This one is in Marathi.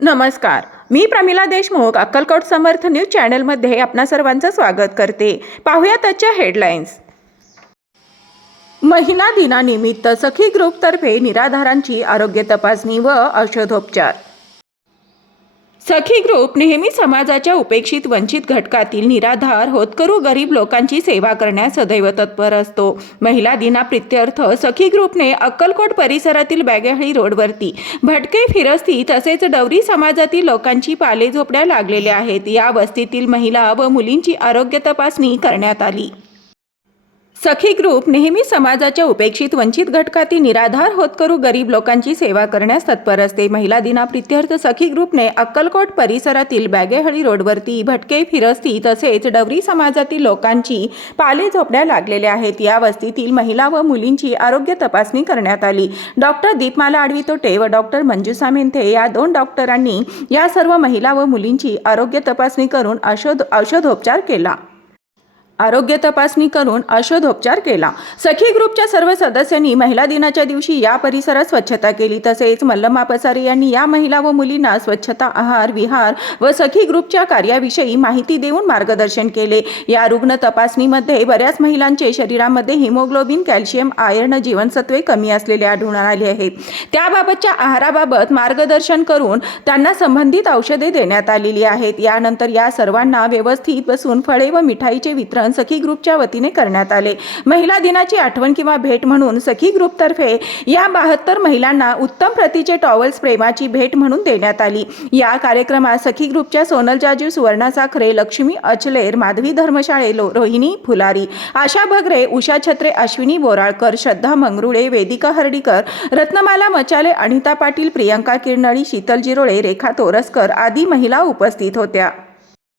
नमस्कार. मी प्रमिला देशमुख अक्कलकोट समर्थ न्यूज चॅनलमध्ये आपणा सर्वांचं स्वागत करते. पाहूयात आजच्या हेडलाईन्स. महिला दिनानिमित्त सखी ग्रुपतर्फे निराधारांची आरोग्य तपासणी व औषधोपचार. सखी ग्रुप नेहमी समाजाच्या उपेक्षित वंचित घटकातील निराधार होतकरू गरीब लोकांची सेवा करण्यास सदैव तत्पर असतो. महिला दिनाप्रित्यर्थ सखी ग्रुपने अक्कलकोट परिसरातील बॅगेहळी रोडवरती भटके फिरस्ती तसेच डवरी समाजातील लोकांची पाले झोपड्या लागलेल्या आहेत. या वस्तीतील महिला व मुलींची आरोग्य तपासणी करण्यात आली. सखी ग्रुप नेहमी समाजाच्या उपेक्षित वंचित घटकातील निराधार होतकरू गरीब लोकांची सेवा करण्यास तत्पर असते. महिला दिनाप्रित्यर्थ सखी ग्रुपने अक्कलकोट परिसरातील बॅगेहळी रोडवरती भटके फिरस्ती तसेच डवरी समाजातील लोकांची पाले झोपड्या लागलेल्या आहेत. या वस्तीतील महिला व मुलींची आरोग्य तपासणी करण्यात आली. डॉक्टर दीपमाला आडवीतोटे व डॉक्टर मंजुसा मेंथे या दोन डॉक्टरांनी या सर्व महिला व मुलींची आरोग्य तपासणी करून औषध औषधोपचार केला. आरोग्य तपासणी करून औषधोपचार केला. सखी ग्रुपच्या सर्व सदस्यांनी महिला दिनाच्या दिवशी या परिसरात स्वच्छता केली. तसेच मल्लमा पसारे यांनी या महिला व मुलींना स्वच्छता आहार विहार व सखी ग्रुपच्या कार्याविषयी माहिती देऊन मार्गदर्शन केले. या रुग्ण तपासणीमध्ये बऱ्याच महिलांचे शरीरामध्ये हिमोग्लोबिन कॅल्शियम आयर्न जीवनसत्वे कमी असलेले आढळून आले आहेत. त्याबाबतच्या आहाराबाबत मार्गदर्शन करून त्यांना संबंधित औषधे देण्यात आलेली आहेत. यानंतर या सर्वांना व्यवस्थित बसून फळे व मिठाईचे वितरण सखी ग्रुपच्या वतीने करण्यात आले. महिला दिनाची आठवण किंवा भेट म्हणून सखी ग्रुपतर्फे या बहात्तर महिलांना उत्तम प्रतीचे टॉवल्स प्रेमाची भेट म्हणून देण्यात आली. या कार्यक्रमात सखी ग्रुपच्या सोनल जाजीव सुवर्णा साखरे लक्ष्मी अचलेर माधवी धर्मशाळे लो रोहिणी फुलारी आशा भगरे उषा छत्रे अश्विनी बोराळकर श्रद्धा मंगरुळे वेदिका हर्डीकर रत्नमाला मचाले अनिता पाटील प्रियंका किरनळी शीतल जिरोळे रेखा तोरसकर आदी महिला उपस्थित होत्या.